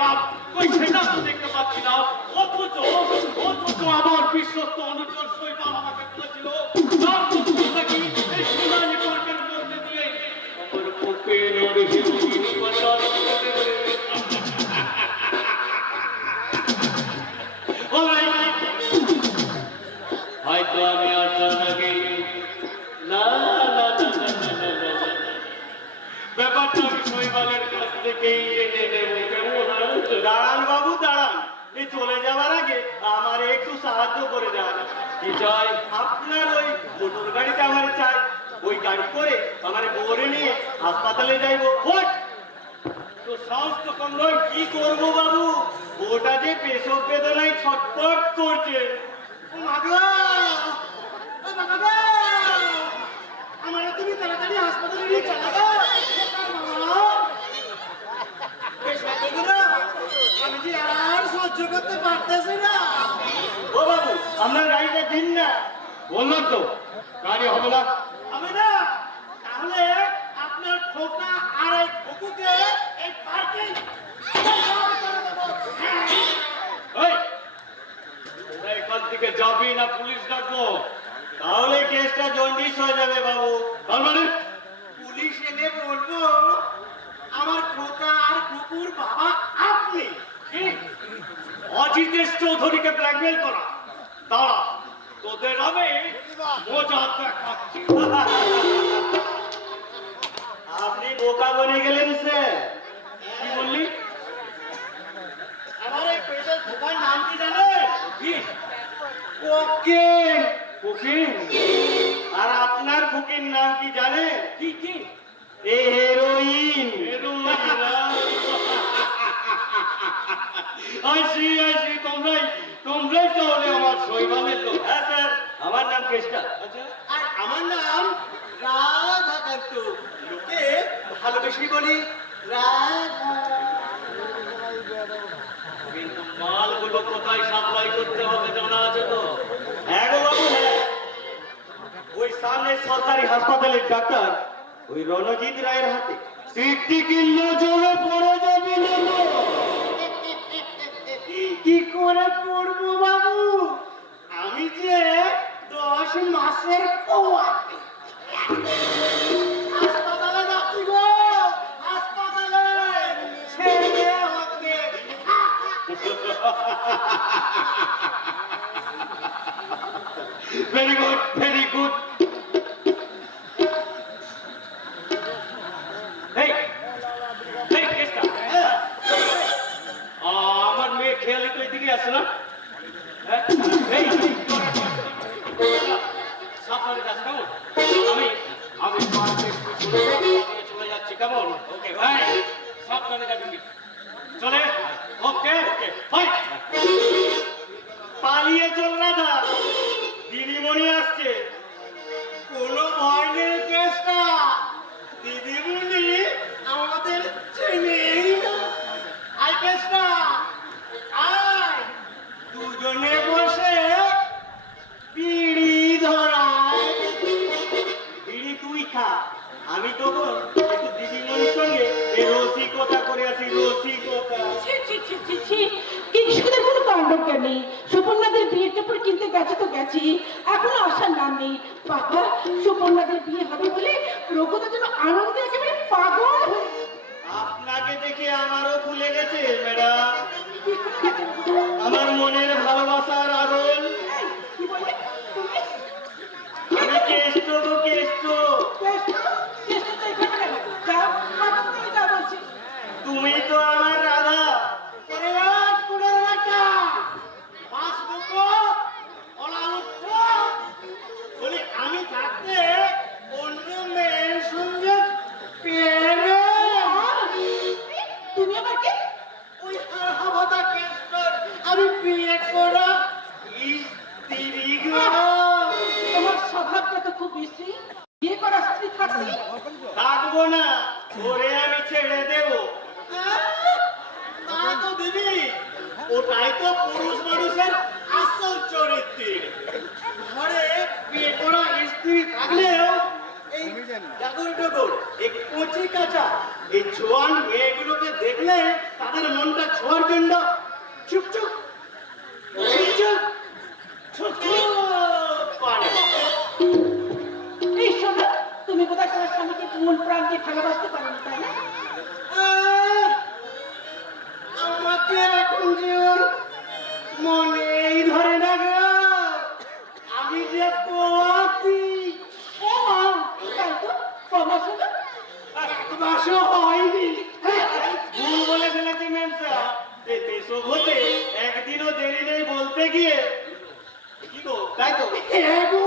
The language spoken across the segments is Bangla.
বাপ, কই সেটা তো দেখতে পাচ্ছি না। অথচ আমার বিশ্বস্ত অনুচর শৈবাল আমাকে বলেছিল তার পুত্রটা কি এই সোনালী পর্বের মধ্যে দিয়ে আমার বুকের হিরোইনি বাজার করে দেবে। হয়তো আমি আর তাকে না ব্যাপারটা আমি শৈবালের কাছ থেকেই এনে নেবো। দাঁড়ান বাবু দাঁড়ান, এই চলে যাওয়ার আগে আমার একটু সাহায্য করে দেন। কি চাই? আপনার ওই মোটর গাড়িতে আমার চাই। ওই গাড়ি করে আমার বউরে নিয়ে হাসপাতালে যাইবো। তো সাহস তো কম নয়। কি করবো বাবু, ওটা যে পেশব বেদনায় ছটফট করছে। আমার তুমি তাড়াতাড়ি হাসপাতালে নিয়ে চালাবো। আমি যে আর সহ্য করতে পারতেছি না। ও বাবু, আপনার গাড়িটা দিন না। বললাম তো গাড়ি হবে না। হবে না? তাহলে আপনার খোকা আর এই খোকুকে এই পার্কে এখান থেকে যাবি না পুলিশ ডাকবো? তাহলে কেসটা জন্ডিস হয়ে যাবে বাবু। তার মানে পুলিশ এনে বলবো আমার খোকা আর কুকুর বাবা আপনি। কি? অজিতেশ চৌধুরীকে ব্ল্যাকমেল করা? দাঁড়া, তোদের আমি মজা দেখাচ্ছি। আপনি বোকা বনে গেলেন স্যার। কি বললি? আমার এই পেটের খোকার নাম কি জানেন? কি? কোকেন। কোকিন? আর আপনার খুকির নাম কি জানেন? কি কি? এ হেরোইন। আসি তোমরাই তাহলে আমার শৈবালের লোক। হ্যাঁ স্যার, আমার নাম কেষ্টা। আচ্ছা, আর আমার নাম রাধাকান্ত। লোকে ভালোবেসে বলি রাধা। কিন্তু মালগুলো কোথায় সাপ্লাই করতে হবে জানা আছে তো? হ্যাঁ গো বাবু, হ্যাঁ। ওই সামনে সরকারি হাসপাতালের ডাক্তার ওই রণজিৎ রায়ের হাতে। টিকটিকির নজরে পড়ে যাবি না তো? কি করে পড়বো বাবু? আমি যে 10 মাসের পোয়াতি। হাসপাতালে যাচ্ছি গো, হাসপাতালে ছেলে হতে। Very good, very good. আমার মেয়ে খেয়ালি তো এদিকে আসে না। হ্যাঁ? এই, সাবধানে যাস কেমন? আমি পার্কে চলে যাচ্ছি কেমন? ওকে ভাই, সাবধানে যাবি। চলে, ওকে ওকে বাই। পালিয়ে চল রাধা, দিদিমণি আসছে। কোনো ভয় নেই কেসটা। দিদিমণি আমাদের চেনেই না। আই কেসটা আয়, দুজনে বসে বিড়ি ধরায়। বিড়ি তুই খা, আমি তখন একটু দিদিমণির সঙ্গে এই রসিকতা করে আসি। রসিকতা কিছুদের কোনো কাণ্ড নেই। সুপর্ণাদের বিয়ের কাপড় কিনতে গেছে তো গেছি, এখনো আসার নাম নেই। বাবা, সুপর্ণাদের বিয়ে হবে বলে রঘুদার জন্য আনন্দে একেবারে পাগল হয়ে। আপনাকে দেখে আমারও খুলে গেছে ম্যাডাম, আমার মনের ভালোবাসার আগুন। কি বলে তুমি? আমি কেষ্ট গো কেষ্ট। তুমি তো আমার রাধা। আমি থাকতে অন্য মেয়ের সঙ্গে পেরে তুমি আমাকে ওই হাবাদা কেষ্টর আমি বিয়ে করা ভালোবাসতে পারেন, তাই না? আহ, আমাকে এখন যে ওর মনেই ধরে না গো। আমি যে পোয়াতি ও মা, তাই তো, কমাস হলো? এক মাসও হয়নি। ভুল বলে ফেলেছি ম্যাম স্যার। এই পেশব হতে একদিনও দেরি নেই বলতে গিয়ে কি গো, তাই তো? এগো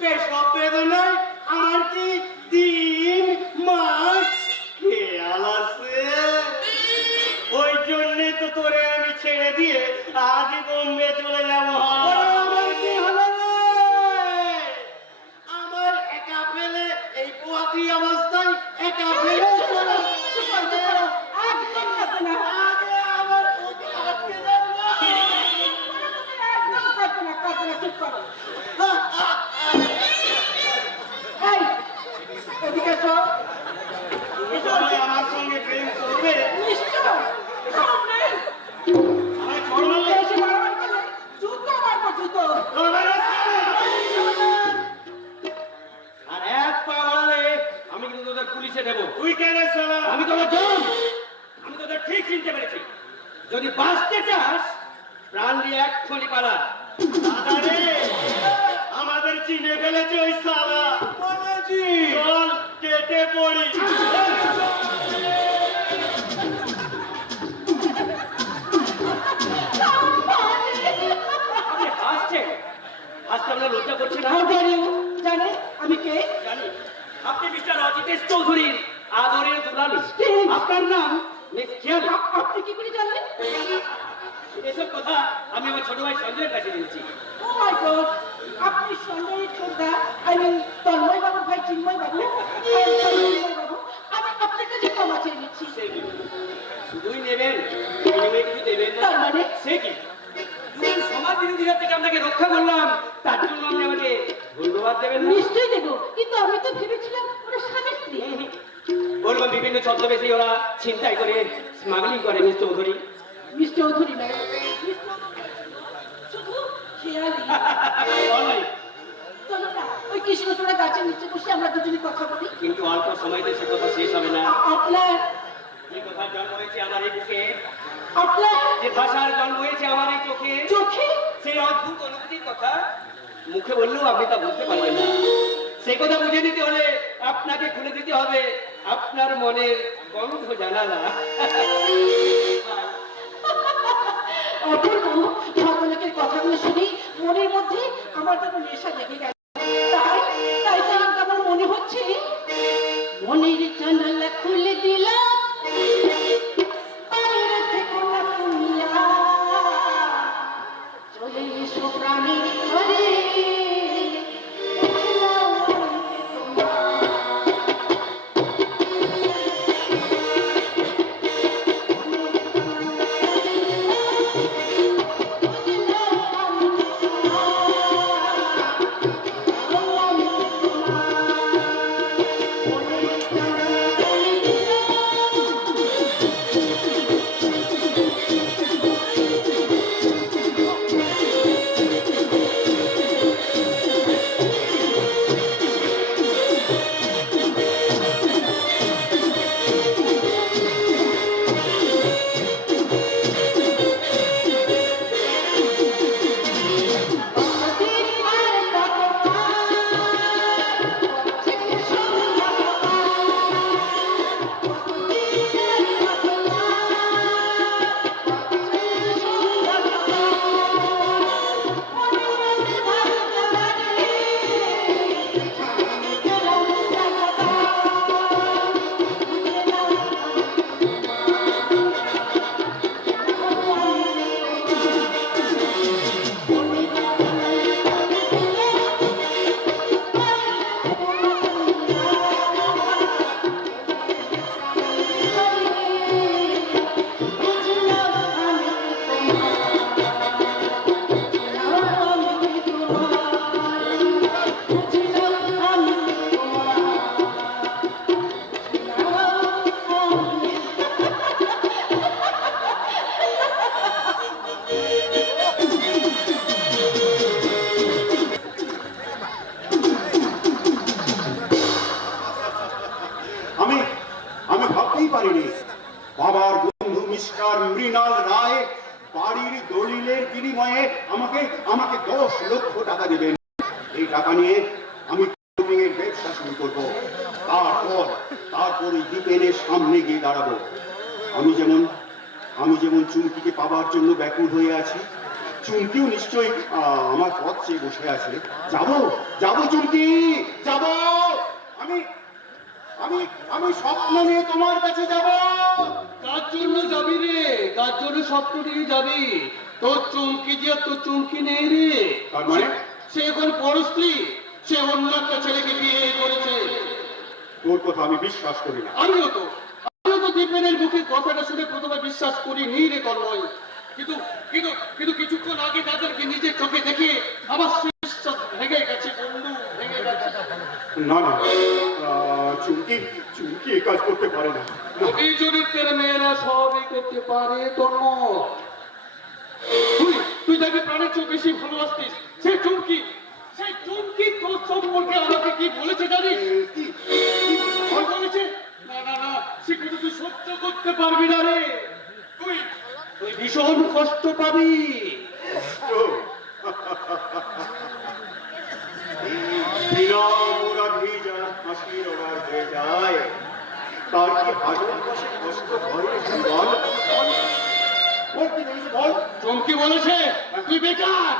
পেশব বেদনায় আমার কি দিন মাস খেয়াল আছে। ওই জন্যই তো তোরে আমি ছেড়ে দিয়ে আজই বোম্বে চলে যাবো। আমার কি হলো রে? আমার একা ফেলে এই পোয়াতি অবস্থায় একা ফেলে চলে চুপ করো, চুপ করো, একদম থাকবে না। আগে আমার বুকে আটকে যাবো। একদম থাকবে না, থাকবে না, চুপ করো। এই, এদিকে এসো। তুমি তাহলে আমার সঙ্গে প্রেম করবে? নিশ্চয়, সামনে। আমায় ছড় মারলে? এসে মারামারি করলে জুতো মারবো, জুতো। আর এক পা বাড়ালে আমি কিন্তু তোদের পুলিশে দেবো। তুই কেন শালা? আমি তোদের জন, আমি তোদের ঠিক চিনতে পেরেছি। যদি বাঁচতে চাস প্রাণ দিয়ে এক্ষুনি পালা। দাদা রে, আমাদের চিনে ফেলেছে ওই শালা। বলেছি চল কেটে পড়ি। আপনি হাসছেন, হাসতে আপনার লজ্জা করছে না? How dare you? জানে আমি কে? জানি আপনি মিস্টার অজিতেশ চৌধুরীর আদরের দুলালি। ঠিক। আপনার নাম মিস খেয়ালি। আপনি কি করে জানলেন? এসব কথা আমি আমার ছোট ভাই সঞ্জয়ের কাছে দিয়েছি। ও মাই গড, আপনি সঞ্জয়ের ছোটদা, আই মিন তন্ময় বাবুর ভাই চিন্ময় বাবু। চিন্ময় বাবু, আমি আপনার কাছে ক্ষমা চেয়ে নিচ্ছি। শুধুই নেবেন, বিনিময়ে কিছু দেবেন না? তার মানে? সে কি? দুজন সমাজ বিরোধীরা থেকে আপনাকে রক্ষা করলাম, তার জন্য আপনি আমাকে ধন্যবাদ দেবেন না? নিশ্চয়ই দেবো, কিন্তু আমি তো ভেবেছিলাম ওরা স্বামী স্ত্রী। বলবো বিভিন্ন ছদ্মবেশে ওরা ছিনতাই করে স্মাগলিং করে মিস চৌধুরী। মিস চৌধুরী নয়, মিস চৌধুরী। শুধু খেয়ালি। অলরাইট, চলো না, ওই কৃষ্ণচূড়া গাছের নিচে বসে আমরা দুজনে কথা বলি। কিন্তু অল্প সময়তে সে কথা শেষ হবে না। আপনার যে কথা জন্ম হয়েছে আমার এই বুকে, আপনার যে ভাষার জন্ম হয়েছে আমার এই চোখে, চোখে সেই অদ্ভুত অনুভূতির কথা মুখে বললেও আপনি তা বুঝতে পারবেন না। সেই কথা বুঝে নিতে হলে আপনাকে খুলে দিতে হবে আপনার মনের গন্ধ জানালা। অপূর্ব, ভদ্রলোকের কথাগুলো শুনি মনের মধ্যে আমার যেন নেশা জেগে গেল। তাই তাই তো আমার মনে হচ্ছে মনের জানালা খুলে দিলাম, বাইরে থেকে না শুনিয়া চলে এসো প্রাণীর ঘরে। দেখলাম অনেকে তোমার। আমাকে 10 লক্ষ টাকা দেবেন। এই টাকা নিয়ে আমি এর ব্যবসা শুরু করব। তারপর ওই দীপেনের সামনে গিয়ে দাঁড়াবো। আমি যেমন চুমকিকে পাবার জন্য ব্যাকুল হয়ে আছি, চুমকিও নিশ্চয়ই আমার পথ চেয়ে বসে আছে। যাবো চুমকি, যাবো। আমি আমি আমি স্বপ্ন নিয়ে তোমার কাছে যাব। কার জন্য যাবি রে? কার জন্য স্বপ্ন নিয়ে যাবি? তোর চুমকি যে তোর চুমকি নেই রে। তার মানে? সে এখন পরস্ত্রী, সে অন্য একটা ছেলেকে বিয়ে করেছে। তোর কথা আমি বিশ্বাস করি না। আমিও তো দীপেনের মুখে কথাটা শুনে প্রথমে বিশ্বাস করিনি রে তন্ময়। কিন্তু কিন্তু কিন্তু কিছুক্ষণ আগে তাদেরকে নিজের চোখে দেখে আমার বিশ্বাস ভেঙে গেছে বন্ধু, ভেঙে গেছে। না না, চুমকি এই কাজ করতে পারে না। নবী চরিত্রের মেয়েরা সবই করতে পারে তন্ময়। তুই তাকে প্রাণের চেয়ে বেশি ভালোবাসতিস। সেই চুমকি তোর সম্পর্কে আমাকে কি বলেছে জানিস? কি বলেছে? না, সে কিন্তু তুই সহ্য করতে পারবি না রে। তুই ভীষণ কষ্ট পাবি। বিনা অপরাধী যারা ফাঁসির অর্ডার হয়ে যায়, তার কি হাজার মাসে কষ্ট হয়? বল। চমকি বলেছে তুই বেকার,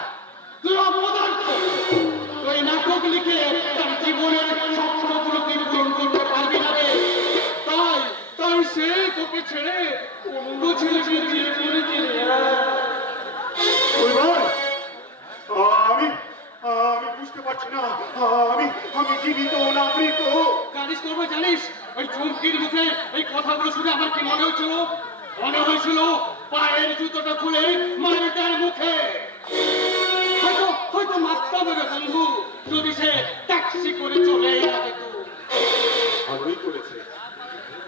তুই অপদার্থ, তুই নাটক লিখে তার জীবনের স্বপ্নগুলো তুই পূরণ করতে পারবি না রে। তাই সে তোকে ছেড়ে অন্য ছেলেকে বিয়ে করেছে রে। আমি বুঝতে পারছি না, আমি জীবিত না মৃত। জানিস ওই চমকির মুখে এই কথাগুলো শুনে আমার কি মনে হয়েছিল? মনে হয়েছিল পায়ের জুতোটা খুলে মালিকার মুখে। হয়তো মারতাম রে বন্ধু, যদি সে ট্যাক্সি করে চলে যেত। ভালোই করেছে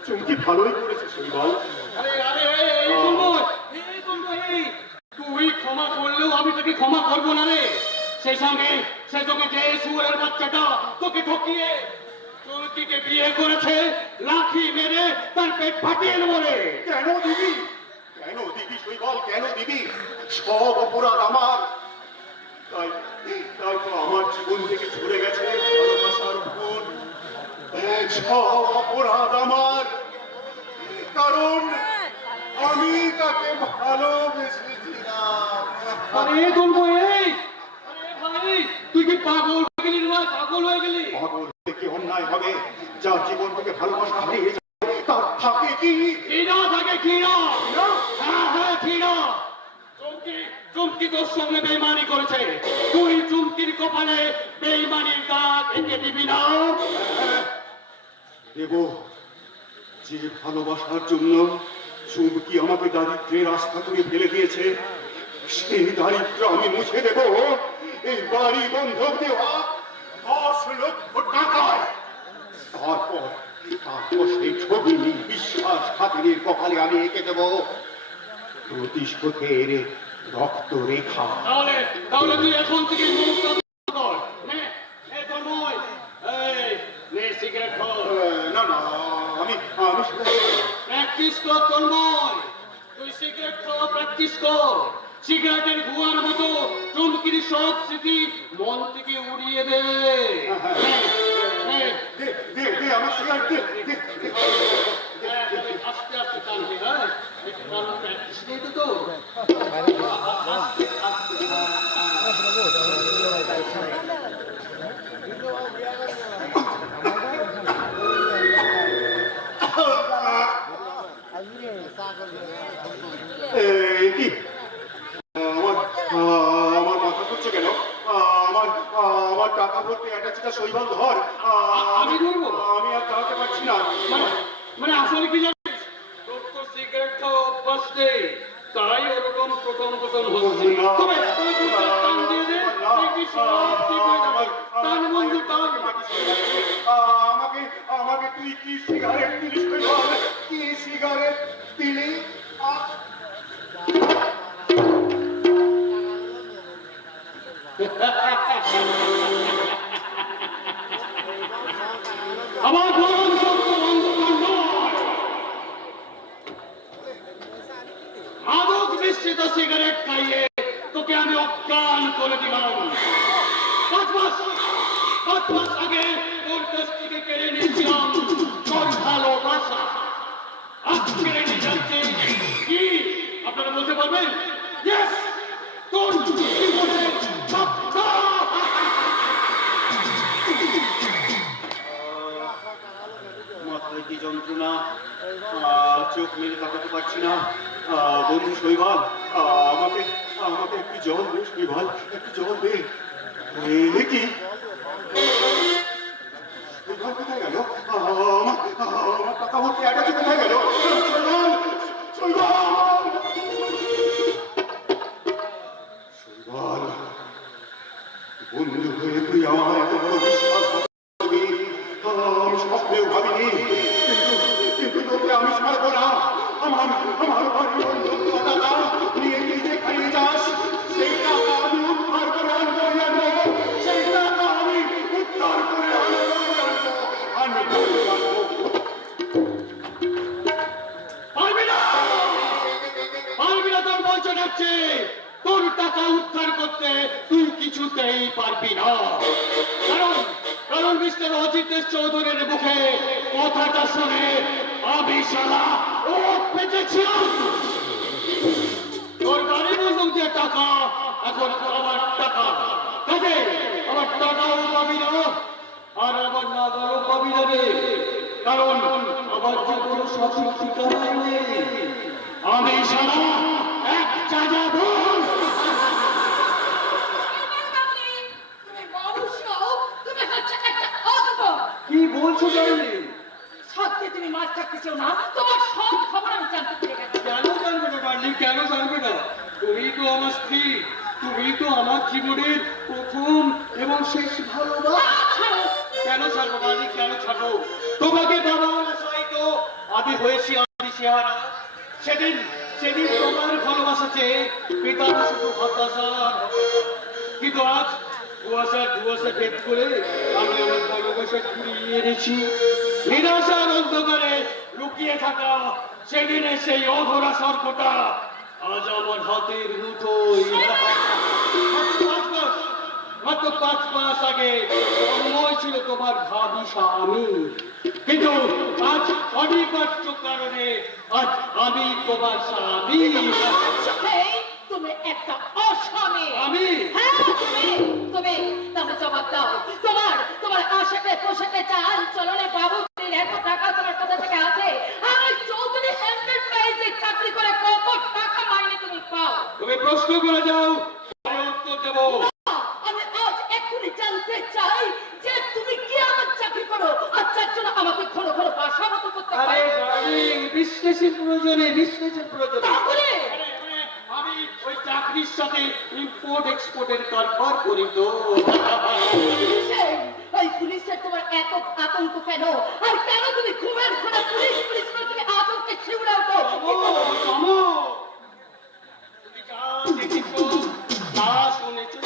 চুমকি, ভালোই করেছে শৈবাল। তুই ক্ষমা করলেও আমি তোকে ক্ষমা করবো না রে। সেই সঙ্গে যে শুয়োরের বাচ্চাটা তোকে ঠকিয়ে চুমকিকে বিয়ে করেছে, লাঠি মেরে তার পেট ফাটিয়ে নেবো রে। কেন দিবি শৈবাল, কেন দিবি? সব অপরাধ আমার। তাই তো আমার জীবন থেকে ঝরে গেছে ভালোবাসার ভুল। সব অপরাধ আমার, কারণ আমি তাকে ভালোবেসেছিলাম। আরে ভাই, তুই কি পাগল হয়ে গেলি? পাগল হয়ে গেলি? পাগল থেকে অন্যায় হবে, যার জীবন থেকে ভালোবাসা হারিয়ে যায় তার থাকে কি? চুমকি তোর সঙ্গে বেইমানি করেছে। তুই চুমকির কপালে বেইমানির দাগ এঁকে দিবি না? দেব, যে ভালোবাসার জন্য চুমকি আমাকে দারিদ্র্যের রাস্তা করে ফেলে দিয়েছে, সেই দারিদ্র আমি মুছে দেব। এই বাড়ি বন্ধক দেওয়া 10 লক্ষ টাকায়। তারপর সেই ছবি বিশ্বাসঘাতিনীর কপালে আমি এঁকে দেব প্রতিশোধের রক্ত রেখা। তাহলে তুই এখন থেকে সিগারেট না, আমি প্র্যাকটিস কর তন্ময়। তুই সিগারেট খাওয়া প্র্যাকটিস কর। সিগারেটের ধোঁয়ার মতো চুমকির সব স্মৃতি মন থেকে উড়িয়ে দে। আমার সিগারেট দে। আস্তে আস্তে টানবি, হ্যাঁ? প্র্যাকটিস নেই তো। কি আমার মাথা করছে কেন? আমার টাকা ভর্তি একটা শৈবাল ধর। আমি ধরবো? আমি আর দাঁড়াতে পারছি না। মানে আসলে কি জানিস, তোর তো সিগারেট খাওয়া অভ্যাস নেই, তাই ওরকম প্রথম হচ্ছে। তবে তুই টান দিয়ে দে, দেখবি সব ঠিক হয়ে যাবে। টান বন্ধু, টান। আমাকে তুই কি সিগারেট দিলি শৈবাল? কি সিগারেট দিলি? আমার পরম সত্য মাদক মিশ্রিত সিগারেট খাইয়ে তোকে আমি অজ্ঞান করে দিলাম। 5 মাস আগে তোর কাছ থেকে কেড়ে নিয়েছিলাম তোর ভালোবাসা, আজ কেড়ে নিয়ে যাচ্ছে কি আপনারা বলতে পারবেন? Yes! তোর জীবনের স্বপ্ন। মাথায় কি যন্ত্রণা, চোখ মেলে তাকাতে পারছি না। বন্ধু শৈবাল, আমাকে আমাকে একটু জল দে শৈবাল, একটু জল দে। এ কি শৈবাল কোথায় গেল? আমার টাকা ভর্তি অ্যাটাচি কোথায় গেল? শৈবাল, শৈবাল, শৈবাল, বন্ধু হয়ে তুই আমার এত বড় বিশ্বাস করবি আমি স্বপ্নেও ভাবিনি। কিন্তু তোকে আমি ছাড়বো না। আমার বাড়ি বন্ধু টাকা নিয়ে নিজে খাইয়ে যাস, সেই টাকা আমি উদ্ধার করে আনবো। সেই টাকা আমি উদ্ধার করে আনবো। পারবি না, পারবি না, তোর বলছে যাচ্ছে। তোর টাকা উদ্ধার করতে তুই কিছুতেই পারবি না। কারণ মিস্টার অজিতেশ চৌধুরীর মুখে কথাটা শুনে আমি শালা ওঠ পেতেছিলাম। তোর বাড়ি বন্ধু যে টাকা, এখন আমার টাকা কাজে আমার টাকাও পাবি না, আর আমার নাগারও পাবি না রে। কারণ আমার যে কোনো সঠিক ঠিকানাই নেই। আমি শালা এক যাযাবর। কি বলছো জানি? সত্যি তুমি মাছ থাকতেছো না, তোমার সব খবর আমি জানতে পেরে গেছি। কেন জানবে না ডার্লিং, কেন জানবে না? তুমি তো আমার স্ত্রী, তুমি তো আমার জীবনের প্রথম এবং শেষ ভালোবাসা। কেন ছাড়বো ডার্লিং, কেন ছাড়বো? তোমাকে বাবার আশায় তো আমি হয়েছি দিশেহারা। সেদিন তোমার ভালোবাসা চেয়ে পিতার শুধু হতাশা। কিন্তু আজ ধুয়াশা ভেদ করে আমি আমার ভালোবাসা ঘুরিয়ে এনেছি। নিরাশার অন্ধকারে লুকিয়ে থাকা সেদিনের সেই অধরা স্বর্গটা আজ আমার হাতের মুঠোয়। মাত্র 5 মাস আগে সময় ছিল তোমার ভাবি স্বামী, কিন্তু আজ অনিবার্য কারণে আজ আমি তোমার স্বামী। তুমি একটা অস্বামী। আমি? হ্যাঁ তুমি। তবে জবাব দাও, তোমার পোশাকে চাল চলনে বাবুর এত টাকা তোমার কোথা থেকে আছে? আর চৌধুরী এন্টারপ্রাইজে চাকরি করে কত টাকা মাইনে তুমি পাও? তুমি প্রশ্ন করে যাও, উত্তর দেবো। আমি আজ এক্ষুনি জানতে চাই যে তুমি কি আমার চাকরি করো, আর যার জন্য আমাকে ঘন ঘন বাসাবাদ করতে আরে হয়? ডার্লিং, বিশ্লেষণ প্রয়োজনে। তাহলে আমি ওই চাকরির সাথে ইম্পোর্ট এক্সপোর্টের কারবার করি তো। ওই পুলিশের তোমার এত আতঙ্ক কেন? আর কেন তুমি ঘুমের ঘরে পুলিশ করে তুমি আতঙ্কে শিউরে ওঠো? তুমি যা দেখেছো, যা শুনেছো,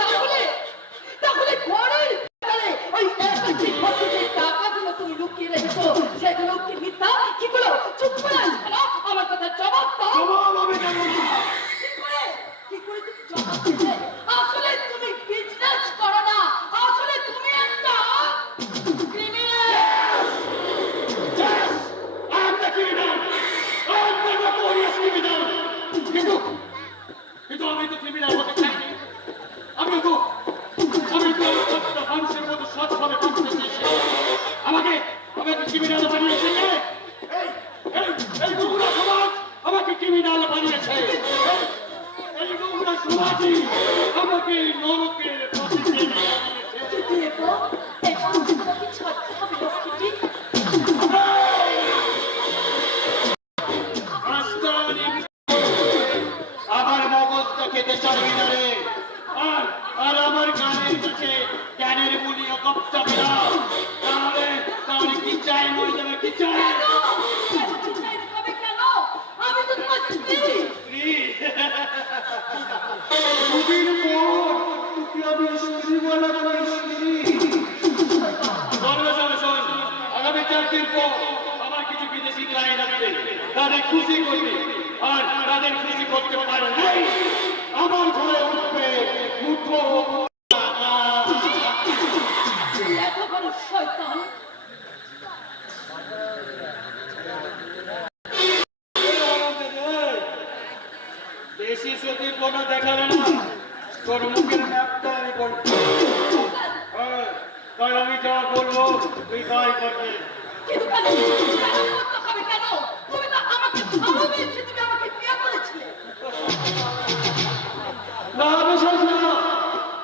তাহলে ঘরের ভিতরে ওই একাধিক ভর্তির টাকাগুলো তুমি লুকিয়ে রেখেছো, সেগুলো কি মিথ্যা? কি করো? চুপ করে আসবে না, আমার কথা জবাব দাও। কি করে তুমি জবাব দেবে? আসলে তুমি বিজনেস করো না, আসলে তুমি একটা ক্রিমিনাল। কিন্তু আমি তো ক্রিমিনাল হতে চাইনি। আমি তো মানুষের মতো সৎভাবে করতে চেয়েছি। আমাকে ক্রিমিনাল বানিয়েছে কে? এই নোংরা সমাজ আমাকে ক্রিমিনাল বানিয়েছে। এই নোংরা সমাজই আমাকে নরকের পথে আমার মগজটা খেতে চাইবি না রে। আর আমার গানের কাছে জ্ঞানের মূল্য কপচাবে না। তাহলে কি চাই মরে যাবে? কি চাই? আমি তো তোমার স্ত্রী। দুদিন পর তুই আমি স্ত্রী বলা শোন, আগামী 4 দিন পর আমার কিছু বিদেশি ক্লায়েন্ট আসবে। তাদের খুশি করবে, আর তাদের খুশি করতে পারে আমার ঘরে উঠবে তোর মুখের ম্যাপটা আমি বলছি। হ্যাঁ, তাই আমি যা বলবো তুই তাই করবি। কিন্তু কেন করতে হবে কেন? তুমি তো আমাকে ভালোবেসে তুমি আমাকে বিয়ে করেছিলে। না বিশ্বাস না,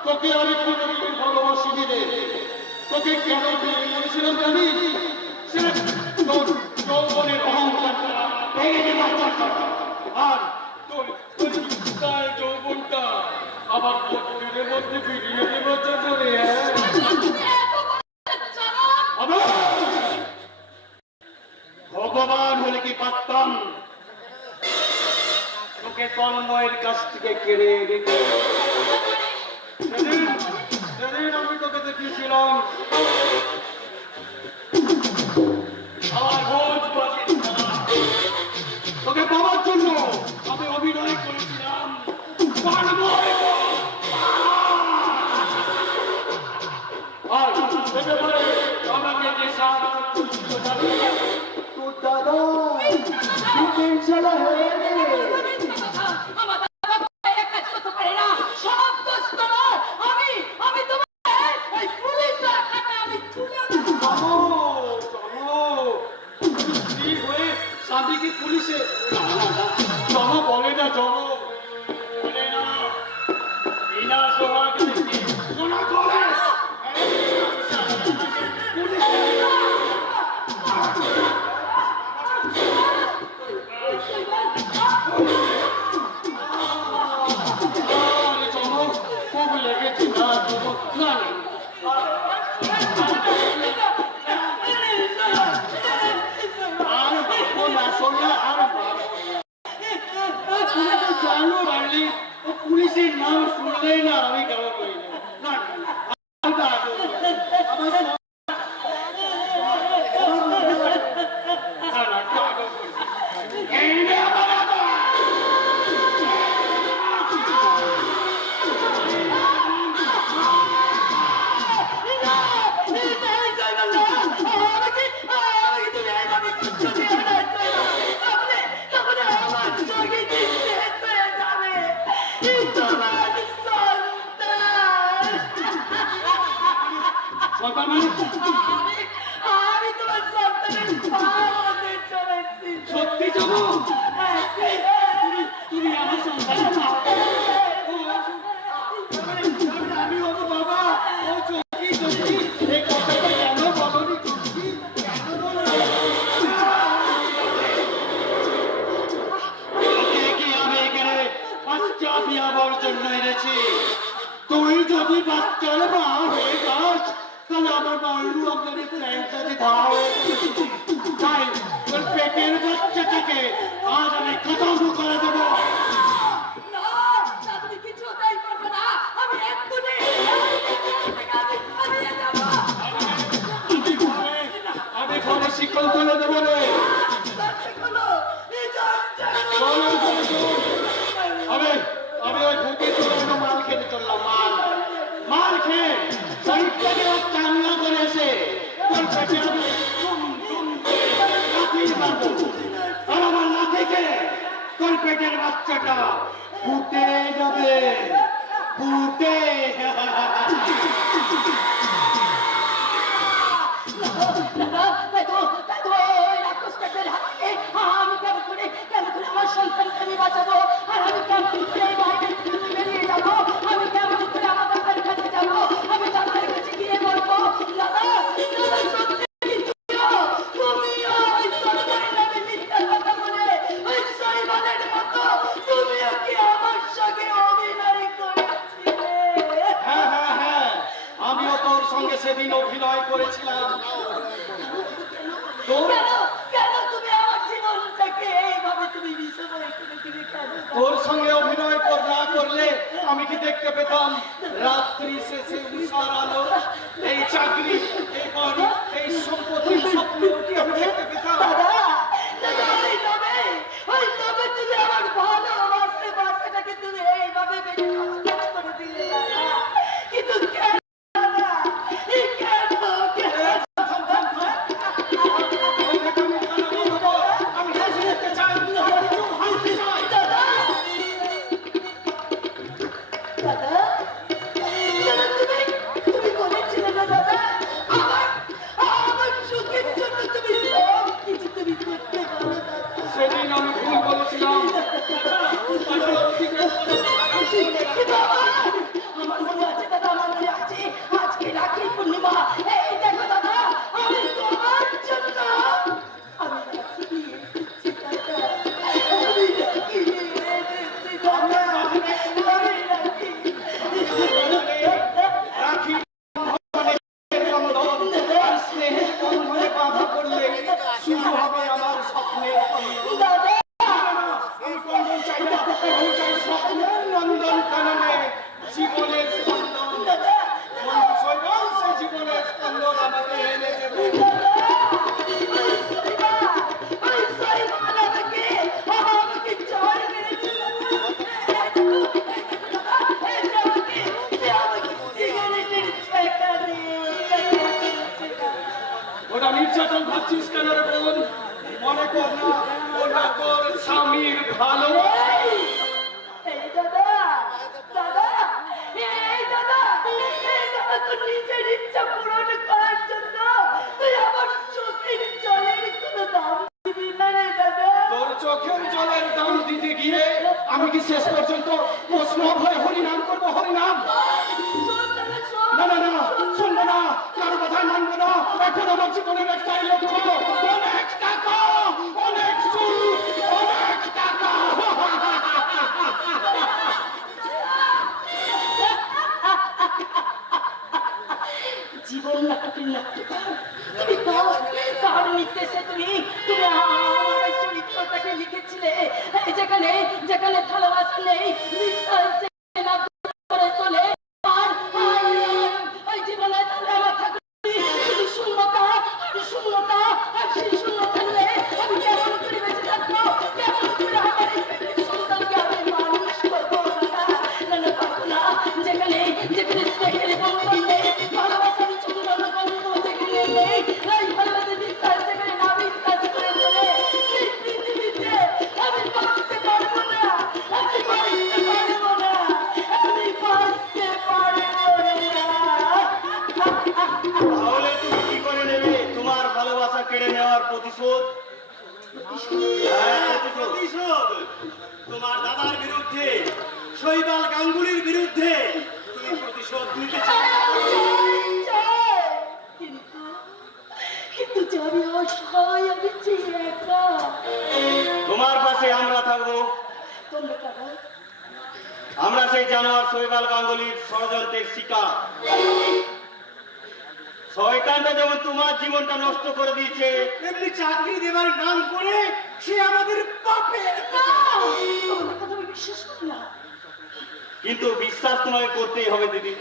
তোকে আমি কোনোদিন ভালোবাসিনি রে। তোকে কেন বিয়ে করেছিলাম জানিস? সে তোর যৌবনের অহংকারটা ভেঙে দেবার জন্য। আর তোর তার যৌবনটা আবার প্রতিদিনের মধ্যে ফিরিয়ে দেবার জন্য রে। তুমি এত বড় জানো? আবার ভগবান হলে কি পারতাম তোকে তন্ময়ের কাছ থেকে কেড়ে রেখে সেদিন সেদিন আমি তোকে দেখিয়েছিলাম আমার ভোজ বাজিয়ে তোকে পাওয়ার জন্য আমি অভিনয় করেছিলাম তন্ময়। আর সে ব্যাপারে আমাকে যে সাহায্য করছিল জানিস? তোর দাদা দুদিন ছাড়া হয়ে গেলে আমার দাদা এক কাজ করতে পারে না, সব দোষ তোমার। আমি তোমাকে ওই পুলিশের হাতে আমি তুলে দেবো। স্ত্রী হয়ে স্বামীকে পুলিশে জমা বলে না, জমা বলে না, বিনা সোহাগ দেখি সোনা করে খুব লেগেছে না চমক না আর বাবু না শোনা আর জানো বাড়ি ও পুলিশের নাম শুনলেই না আমি কেমন করি না আমি তোমার সন্তানের ভালোতে চলেছি। সত্যি জানো তুমি আমার সন্তান আমি হবো বাবা। ও চকি চকি এই কথাটা কেন বলনি? চকি কেন বলনি? ওকে কি আমি এখানে বাচ্চা বিয়াবার জন্য এনেছি? তুই যদি বাচ্চার মা হয়ে যাস তাহলে আমার মাল্লু আপনাদের প্ল্যানটাতে ধাওয়া হয়ে গেছে। তাই তোর পেটের বাচ্চাটাকে আজ আমি খতম করে দেবো। না, না, তুমি কিছুতেই করবে না। আমি এক্ষুনি পালিয়ে যাবো। আমি ঘরে শিকল তুলে দেবো রে। সেগুলো নিজের জন্য। চলো, চলো, চলো। আমি ওই ভূতের জন্য মাল খেতে চললাম। মাল খেয়ে শরীরটাকে চাঙ্গা করে এসে তোর পেটে আমি লাথি মারবো। আর আমার লাথিকে তোর পেটের বাচ্চাটা ফুটে যাবে, ফুটে। আমি কেমন করে আমার সন্তানকে আমি বাঁচাবো? আর আমি কেমন করে এই বাইরের থেকে বেরিয়ে যাবো? আমি কেমন করে আমার দাদার কাছে যাবো? আমি দাদার কাছে গিয়ে বলবো, দাদা, দাদা, সত্যি কি তুমিও ওই তন্ময়ের নামে মিথ্যা কথা বলে ওই শৈবালের মতো তুমিও কি আমার সঙ্গে অভিনয় করেছিলে? হ্যাঁ হ্যাঁ হ্যাঁ, আমিও তোর সঙ্গে সেদিন অভিনয় করেছিলাম। কেন কেন তুমি আমার জীবনটাকে এইভাবে তুমি বিষময় করে দিলে কেন? তোর সঙ্গে অভিনয় না করলে আমি কি দেখতে পেতাম রাত্রি শেষে উষার আলো, এই চাকরি, এই বাড়ি, এই সম্পত্তির স্বপ্ন কি আমি দেখতে পেতাম? দাদা, দাদা, ওই তবে তুমি আমার ভালোবাসে বাচ্চাটাকে তুমি এইভাবে বেশি কষ্ট করে দিলে দাদা। কিন্তু কেন দাদা? কেন? আমি হাসি দেখতে চাই, হাসতে চাই। দাদা, দাদা, মতো নিজের ইচ্ছা পূরণ করার জন্য তুই আমার চোখের জলের কোনো দাম দিবি না রে দাদা। তোর চোখের জলের দাম দিতে গিয়ে আমি কি শেষ পর্যন্ত প্রশ্ন ভয় হরিনাম করবো? হরিনাম? শোন দাদা, শোন। না না না, শুনবো না, কারো কথাই মানবো না। এখন আমার জীবনের একটাই লক্ষ্য, অনেক টাকা, অনেক সুখ, অনেক টাকা। জীবন নাটকের নাট্যকার তুমি কার নির্দেশে তুমি আমার এই চরিত্রটাকে লিখেছিলে, যেখানে যেখানে ভালোবাসা নেই, বিশ্বাস না করে তোলে, আর ওই জীবনে তাহলে আমার থাকবে শুধু শূন্যতা আর শূন্যতা, আর সেই শূন্যতা নিয়ে আমি কেমন করে বেঁচে থাকবো, কেমন করে আমার এই সন্তানকে আমি মানুষ করবো? না না, পারবো না। যেখানে যেখানে স্নেহের বন্ধন নেই, ভালোবাসার চন্দন বন্ধ যেখানে নেই, এই ভালোবাসা বিশ্বাস যেখানে না বিশ্বাস করে তোলে, সেই পৃথিবীতে আমি বাঁচতে পারবো না, আমি বাঁচতে পারবো না, আমি বাঁচতে পারবো না। তাহলে তুমি কি করে নেবে তোমার ভালোবাসা কেড়ে নেওয়ার প্রতিশোধ? হ্যাঁ, প্রতিশোধ। তোমার দাদার বিরুদ্ধে, শৈবাল গাঙ্গুলির বিরুদ্ধে তুমি প্রতিশোধ নিতে চাও। কিন্তু জানি অসহায়, আমি যে একা। তোমার পাশে আমরা থাকবো। তোমরা কারা? আমরা সেই জানোয়ার শৈবাল গাঙ্গুলির ষড়যন্ত্রের শিকার। শয়তানটা যেমন তোমার জীবনটা নষ্ট করে দিয়েছে, এমনি চাকরি দেবার নাম করে সে আমাদের পাপের। না, তোমাদের কথা আমি বিশ্বাস করি না। কিন্তু বিশ্বাস তোমাকে করতেই হবে দিদি।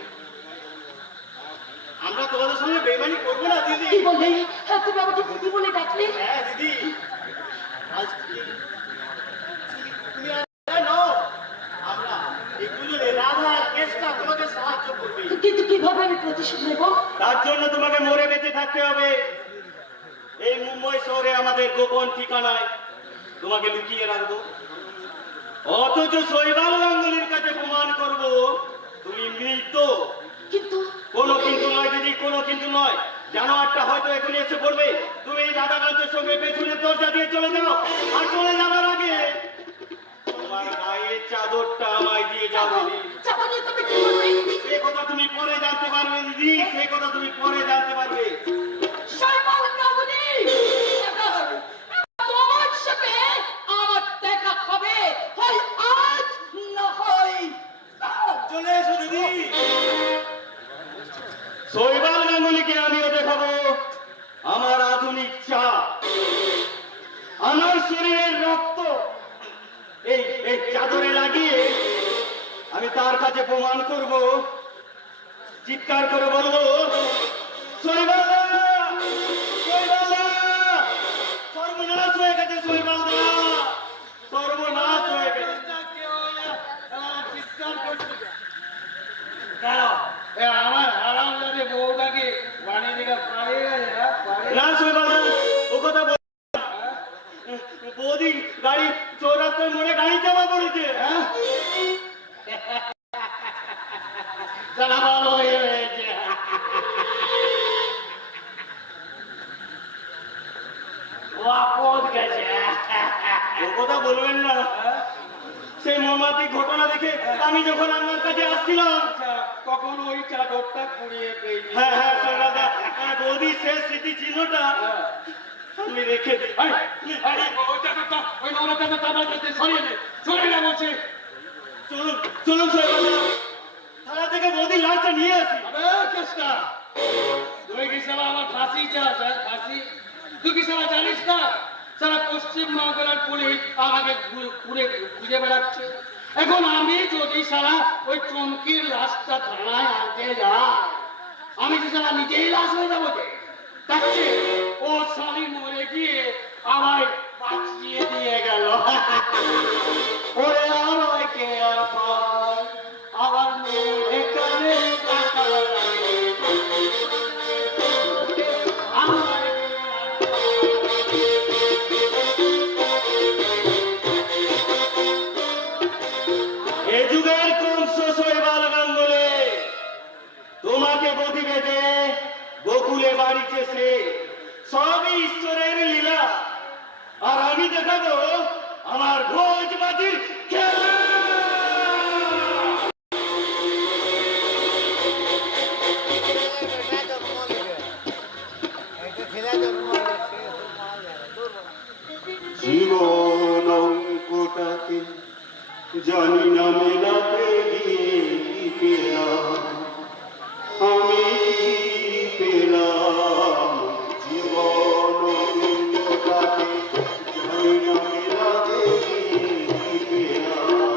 আমরা তোমাদের সঙ্গে বেইমানি করবো না দিদি। কি বললে? হ্যাঁ, তুমি আমাকে দিদি বলে ডাকলে? হ্যাঁ দিদি, আজ তুমি আর নও, আমরা এই দুজনে রাধার কেসটা তোমাকে সাহায্য করবে। কিন্তু কিভাবে আমি প্রতিশোধ নেব? তার জন্য তোমাকে মরে বেঁচে থাকতে হবে। এই মুম্বাই শহরে আমাদের গোপন ঠিকানায় তোমাকে লুকিয়ে রাখবো, অথচ শৈবাল গাঙ্গুলির কাছে প্রমাণ করব তুমি মৃত। কিন্তু কোনো কিন্তু নয় দিদি, কোনো কিন্তু নয়। জানোয়ারটা হয়তো এখনই এসে পড়বে। তুমি এই রাধাকান্তের সঙ্গে পেছনের দরজা দিয়ে চলে যাও, আর চলে যাবার আগে তোমার গায়ের চাদরটা আমায় দিয়ে যাও দিদি। চাপা নিয়ে তবে কি করবে? সে কথা তুমি পরে জানতে পারবে দিদি, সে কথা তুমি পরে জানতে পারবে। শৈবাল গাঙ্গুলি, তোমার সাথে আমার দেখা হবে, হয় আজ না হয় কাল। চলে এসো দিদি। শৈবাল গাঙ্গুলিকে আমিও দেখাবো আমার আধুনিক চা, আমার শরীরের রক্ত এই এই চাদরে লাগিয়ে আমি তার কাছে প্রমাণ করব, চিৎকার করে বলবো, শৈবাল দা, শৈবাল দা, সর্বনাশ হয়ে গেছে, শৈবাল দা, সর্বনাশ হয়ে গেছে। আমার আরাম লাগে বউটাকে বানিয়ে দিকে পাড়িয়ে গেছে। না শৈবাল দা, ও কথা বল না। বৌদি গাড়ি চৌরাস্তার মোড়ে গাড়ি চাপা পড়েছে। সালা ভালো হয়ে গেছে। ও আপদ গেছে। ও কথা বলবেন না। সেই মর্মান্তিক ঘটনা দেখে আমি যখন আমার কাছে আসছিলাম, কখন ওই চাদরটা কুড়িয়ে পেয়েছি। হ্যাঁ হ্যাঁ শৈবাল দা, বৌদির শেষ স্মৃতি চিহ্নটা আমি রেখে দিই। ওই চাদরটা, ওই নোংরা চাদরটা আমার কাছে সরিয়ে নে, সরিয়ে নে বলছি। চলুন চলুন শৈবাল দা, থানা থেকে বৌদির লাশটা নিয়ে আসি। আবে চেষ্টা, তুই কি সালা আমার ফাঁসি চাস? ফাঁসি? তুই কি সালা জানিস না সারা পশ্চিম বাংলার পুলিশ আমাকে খুঁজে বেড়াচ্ছে? এখন আমি যদি সারা ওই চমকির লাশটা থানায় আনতে যাই, আমি কি সারা নিজেই লাশ হয়ে যাবো? যে তার চেয়ে ও শালি মরে গিয়ে আমায় বাঁচিয়ে দিয়ে গেল। ওরে আমায় কে আমার মনে কানে টাকা লাগে। এ যুগের কংস শৈবাল গাঙ্গুলি, তোমাকে বাড়িছে সে, সবই ঈশ্বরের লীলা। আর আমি দেখাবো আমার ভোজবাজির খেলা। জীবন অঙ্কটাকে জানি না মেলাতে গিয়ে কি পেলাম, আমি কি পেলাম। জীবন অঙ্কটাকে জানি না মেলাতে গিয়ে কি পেলাম,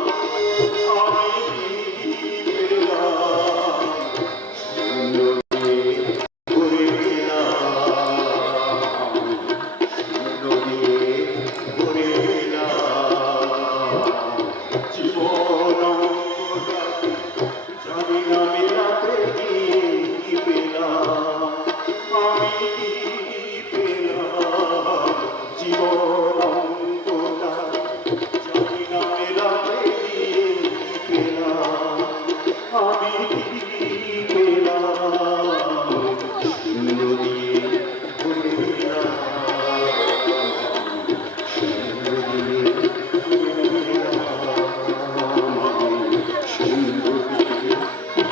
আমি কি পেলাম। শূন্য দিয়ে ভরে গেলাম, শূন্য দিয়ে ভরে গেলাম। জীবন অঙ্কটাকে জানি না মেলাতে গিয়ে কি পেলাম, আমি কি পেলাম। জীবন অঙ্কটাকে জানি না মেলাতে গিয়ে কি পেলাম, আমি কি পেলাম। শূন্য দিয়ে ভরে গেলাম, শূন্য দিয়ে ভরে গেলাম, শূন্য দিয়ে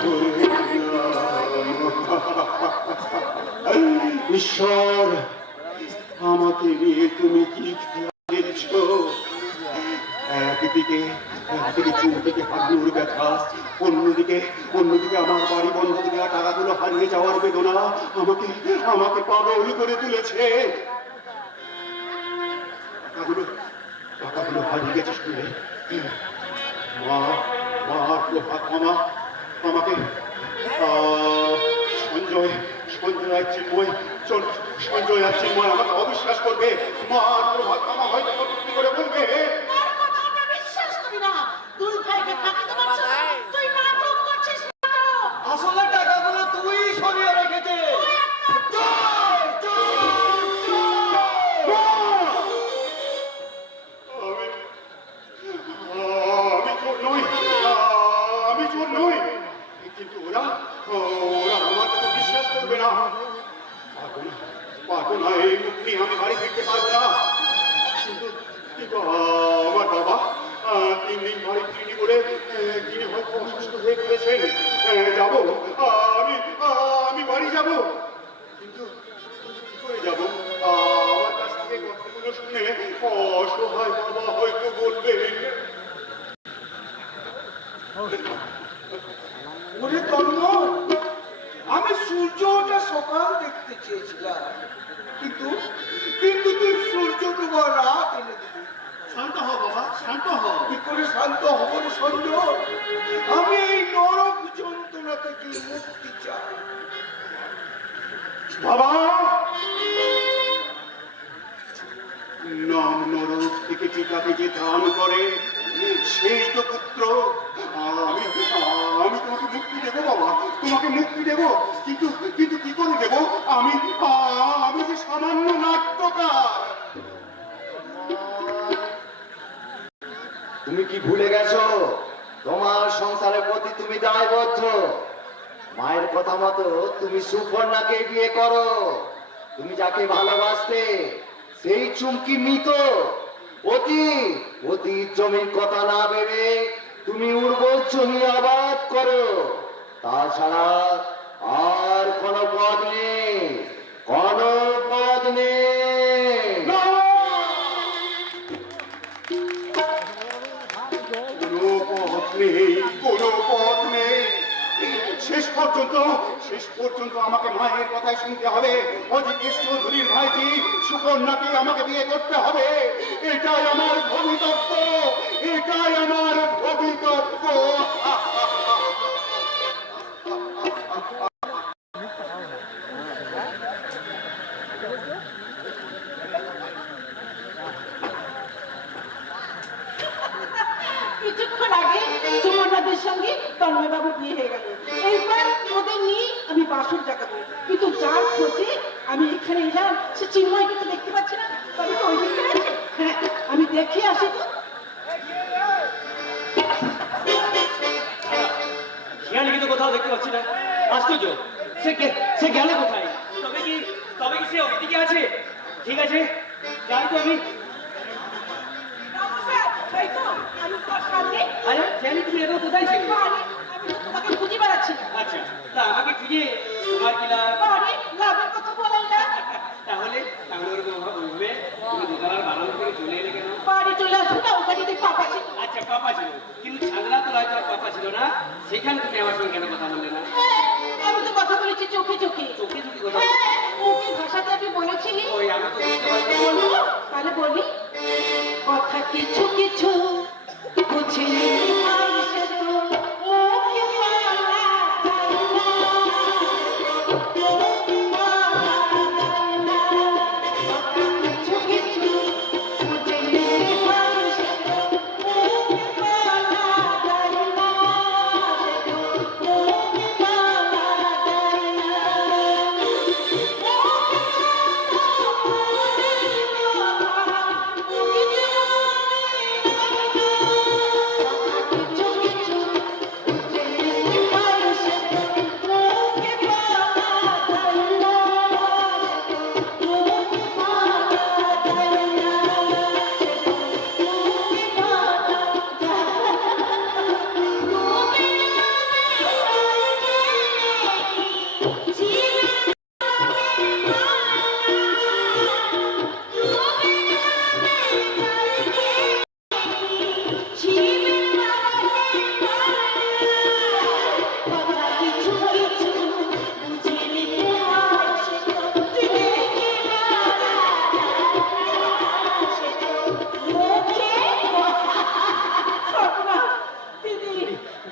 ভরে গেলাম। ঈশ্বর, আমাকে নিয়ে তুমি কি খেলা খেলছো? একদিকে চুমটিকে হাগুর ব্যথা, অন্যদিকে আমার বাড়ি বন্ধক দেওয়া টাকাগুলো হারিয়ে যাওয়ার বেদনা আমাকে পাগল করে তুলেছে। টাকাগুলো হারিয়ে গেছে শুনে মা আর প্রভাত মামা আমাকে সঞ্জয় আর চিন্ময় আমাকে অবিশ্বাস করবে। মা আর প্রভাত মামা হয়তো কটূক্তি করে বলবে, তোর কথা আমরা বিশ্বাস করি না। তুই ভাইকে ঠকাতে পারছিস না, তুই নাটক করছিস নাটক। আসলে টাকাগুলো তুই সরিয়ে রেখেছে। আমি চোর নই, কিন্তু ওরা আমার কথা বিশ্বাস করবে না। পারবো না, এই মুক্তি আমি বাড়ি ফিরতে পারবো না। কিন্তু আমার বাবা 3 দিন বাড়ি ফিরিনি বলে তিনি হয়তো অসুস্থ হয়ে পড়েছেন। যাবো, আমি বাড়ি যাব, কিন্তু কি করে যাব? আমার কাছ থেকে কথাগুলো শুনে অসহায় বাবা হয়তো বলবেন, ওরে তন্ময়, আমি সূর্য ওঠা সকাল দেখতে চেয়েছিলাম, কিন্তু তুই সূর্য ডোবা রাত এনে দিবি। শান্ত হ বাবা, শান্ত হ। কি করে শান্ত হব রে সঞ্জয়? আমি এই নরক যন্ত্রণা থেকে মুক্তি চাই। বাবা নাম নরক থেকে পিতাকে যে দান করে সেই তো পুত্র। আমি তোমাকে মুক্তি দেবো বাবা, তোমাকে মুক্তি দেবো, কিন্তু কি করে দেবো? আমি যে সামান্য নাট্যকার। তুমি কি ভুলে গেছো তোমার সংসারের প্রতি তুমি দায়বদ্ধ? মায়ের কথা মতো তুমি সুকন্যাকে বিয়ে করো। তুমি যাকে ভালোবাসতে সেই চুমকি মৃত। অতীত জমির কথা না ভেবে তুমি উর্বর জমি আবাদ করো। তাছাড়া আর কোনো পথ নেই, কোনো পথ নেই। কোনো পথ নেই। শেষ পর্যন্ত আমাকে মায়ের কথাই শুনতে হবে। অজিতেশ চৌধুরীর ভাইজি সুকন্যাকে আমাকে বিয়ে করতে হবে। এটাই আমার ভবিতব্য, এটাই আমার ভবিতব্য। কিছুক্ষণ আগে সুমনাদের সঙ্গে তন্ময় বাবুর বিয়ে হয়ে গেল। এইবার ওদের নিয়ে আমি বাসর জাগাবো, কিন্তু যার খোঁজে আমি এখানে এলাম সে চিন্ময়কে তো দেখতে পাচ্ছি না। তবে তো ওই দিকে আছে। হ্যাঁ, আমি দেখে আসি তো। শিয়ালিকে তো কোথাও দেখতে পাচ্ছি না। আশ্চর্য, সে গেল কোথায়? তবে কি সে ওইদিকে আছে? ঠিক আছে, যাই তো আমি। নমস্কার, এই তো আমি তোমার সামনে। আরে জানি তুমি এখন কোথায় ছিলে? আরে, আমি তো তোমাকে খুঁজে বেড়াচ্ছিলাম। আচ্ছা, তা আমাকে খুঁজে তোমার কি লাভ? আরে, লাভের কথা বলাই না। তাহলে ওরকম বলবে তুমি দোতলার বারান্দা থেকে চলে এলে কেন? বাড়ি চলে আসবো না, ওখানে দেখি পাপা ছিল। আচ্ছা, পাপা ছিল, কিন্তু ছাদনা তলায় তো আর পাপা ছিল না। সেখানে তুমি আমার সঙ্গে কেন কথা বললে না? হ্যাঁ, আমি তো কথা বলেছি চোখে চোখে। চোখে চোখে কথা হ্যাঁ, মুখের ভাষাতে আমি বলেছি। ওই আমি তো বুঝতে পারছি। বলবো? তাহলে বলি। কথা কিছু কিছু বুঝিনি মানুষের তো মুখে বলা যায় না। মুখে বলা যায় না। কথা কিছু কিছু বুঝিনি মানুষের তো মুখে বলা যায় না। মুখে বলা যায় না।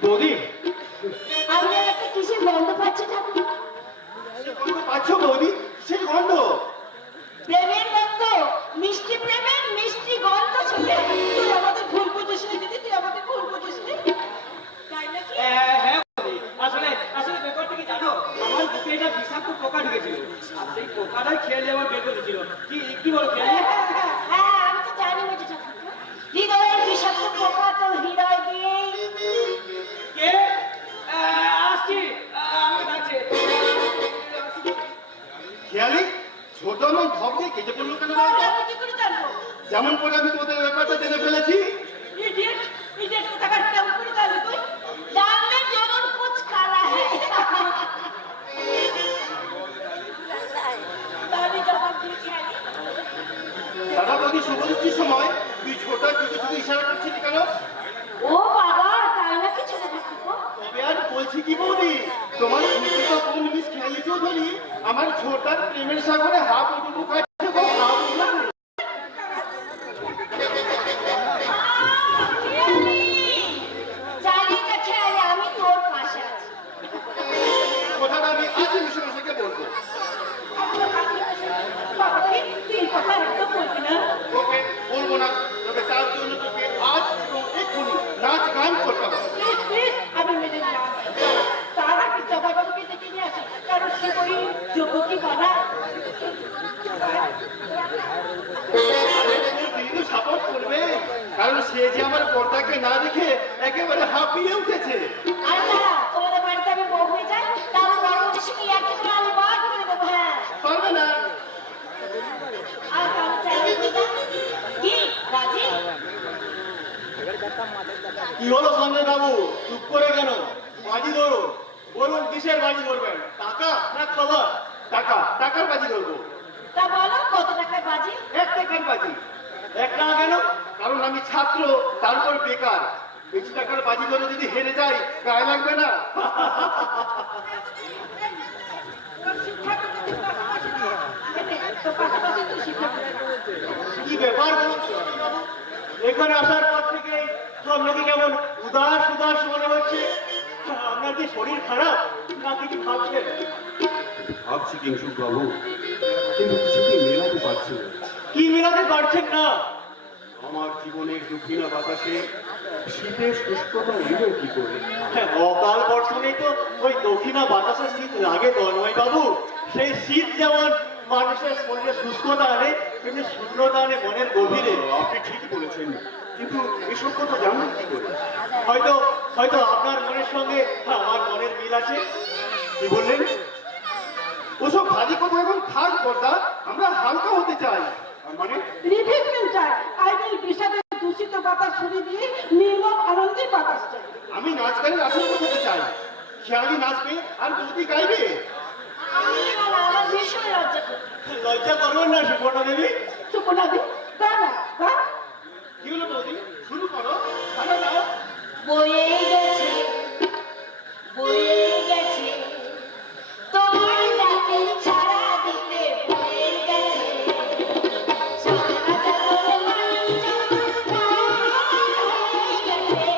বৌদি, আমি একটা কিসের গন্ধ পাচ্ছি ঠাকুর? পাচ্ছ বৌদি? সে গন্ধ প্রেমের গন্ধ, মিষ্টি প্রেমের মিষ্টি গন্ধ ছুটে। তুই আমাদের ভুল বুঝিস নি দিদি, তুই আমাদের ভুল বুঝিস নি। তাই নাকি? হ্যাঁ বৌদি, আসলে ব্যাপারটা কি জানো? আমার বুকে একটা বিষাক্ত পোকা ঢুকেছিল, আর সেই পোকাটাই খেয়ে দিয়ে আমার বের করে দিয়েছিল। কি বলো খেয়ে? হ্যাঁ, আমি তো জানি বুঝি ঠাকুর। হৃদয়ের বিষাক্ত পোকা তো হৃদয় দিয়েই। কে? আসছি, আমাকে ডাকছে। খেয়ালি ছোট আমার ঢপ দিয়ে কেটে পড়লো কেন তাহলে বলতো? আমি কি করে জানবো? যেমন করে আমি তোমাদের ব্যাপারটা জেনে ফেলেছি। ইডিয়েট, ইডিয়েট কোথাকার কেমন করে জানবি তুই? জানলে জরুর কুছ কালা হ্যায়। তাহলে জবাব দিয়ে খেয়ালি। দাদা বৌদি শুভদৃষ্টির সময় তুই ছোট ছোট ছোট ইশারা করছিলি কেন? ও বাবা, তাই নাকি ছেলে ঠাকুর? তবে আর বলছি কি বৌদি, তোমার সুচিতা বোন মিস খেয়ালি চৌধুরী আমার ছোটার প্রেমের সাগরে হাফ উঠু খাচ্ছে গো, হাফ উঠু। জানি না খেয়ালি, আমি তোর পাশে আছি। কথাটা আমি আজই মিশনকে বলবো। বাবা, তুই এই কথা একদম বলবি না। তোকে বলবো না, তবে তার জন্য তোকে আজ এবং এক্ষুনি নাচ গান করতে হবে। প্লিজ প্লিজ, আমি মেনে নিলাম। তার আগে জবাবাবুকে ডেকে নিয়ে আসি, কারণ সে ওই যোগ্য কি বলা। আরে তুই তো সাপোর্ট করবে, কারণ সে যে আমার পর্দাকে না দেখে একেবারে হাঁপিয়ে উঠেছে। আর না, তোমাদের বাড়িতে আমি বউ হয়ে যাই, তাহলে বড় বেশি কি আর কিছু আমি বাদ করে দেবো। হ্যাঁ, পারবে না। আর আমি চাইলে কি রাজি? কি হলো সঞ্জয় বাবু, চুপ করে কেন? বাজি ধরো, বলুন কিসের বাজি ধরবেন? টাকা না খবর? টাকার বাজি ধরবো। তা বলো কত টাকার বাজি? 1 টাকার বাজি। 1 টাকা কেন? কারণ আমি ছাত্র, তারপর বেকার। 20 টাকার বাজি ধরে যদি হেরে যাই গায়ে লাগবে না? তোর শিক্ষা করতে তুই পাশাপাশি না। তোর পাশাপাশি তুই শিক্ষা করতে। কি ব্যাপার বলুন সঞ্জয় বাবু? এখানে আসার পর থেকে সব নাকি কেমন উদাস উদাস মনে হচ্ছে। আপনার কি শরীর খারাপ না কিছু ভাবছেন? ভাবছি কিংশুক বাবু, কিন্তু কিছুতেই মেলাতে পারছি না। কি মেলাতে পারছেন না? আমার জীবনের দক্ষিণা বাতাসে শীতের শুষ্কতা এলো কি করে? অকাল বর্ষণে তো ওই দক্ষিণা বাতাসে শীত লাগে তন্ময় বাবু। সেই শীত যেমন মানুষের শরীরে সুস্থতা আনে, তেমনি শূন্যতা আনে মনের গভীরে। আপনি ঠিক বলেছেন, কিন্তু এসব কথা জানলেন কি করে? হয়তো আপনার মনের সঙ্গে আমার মনের মিল আছে। কি বললেন? ওসব ভারী কথা এখন থাক বর্দা, আমরা হালকা হতে চাই। মানে রিফ্রেশমেন্ট চাই, আইডিয়াল বিষাদের দূষিত বাতাস সরিয়ে দিয়ে নির্মম আনন্দের বাতাস চাই। আমি নাচ গানের আসল করতে চাই। খেয়ালি নাচবে আর বৌদি গাইবে। আমার ভীষণ লজ্জা করি। লজ্জা করবেন না সুপর্ণা দেবী। সুপর্ণা দি, গা না, গা। কি হলো বৌদি, শুরু করো, সারা দাও। বয়ে গেছে বয়ে গেছে তোমার ডাকে ছাড়া দিতে বয়ে গেছে সারা জগতে মানি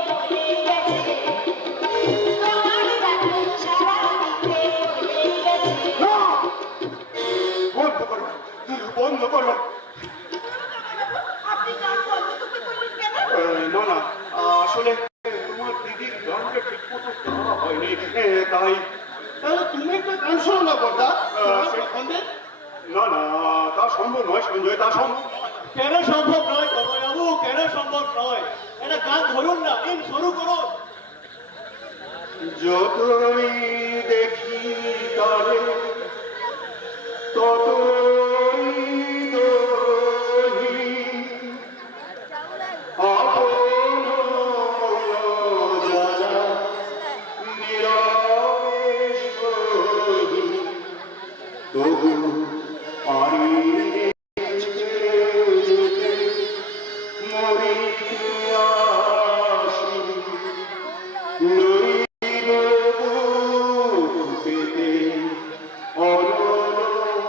বয়ে গেছে তোমার ডাকে ছাড়া দিতে বয়ে গেছে। না! বন্ধ করো, বন্ধ করো। আপনি গান বন্ধ করতে বললেন কেন? না না, আসলে তোমার দিদির গানটা ঠিক মতো গাওয়া হয়নি, তাই। তাহলে তুমি একটা গান শোনো না বর্দা, পছন্দের। না না, তা সম্ভব নয় সঞ্জয়, তা সম্ভব নয়। কেন সম্ভব নয় বাবু, কেন সম্ভব নয়? একটা গান ধরুন না, এই শুরু করুন। যতই দেখি তারে ততই দহি আপন জানা নীরবে সহি তবু পারি যেতে মরিতে আসি নইব পেতে অনবানি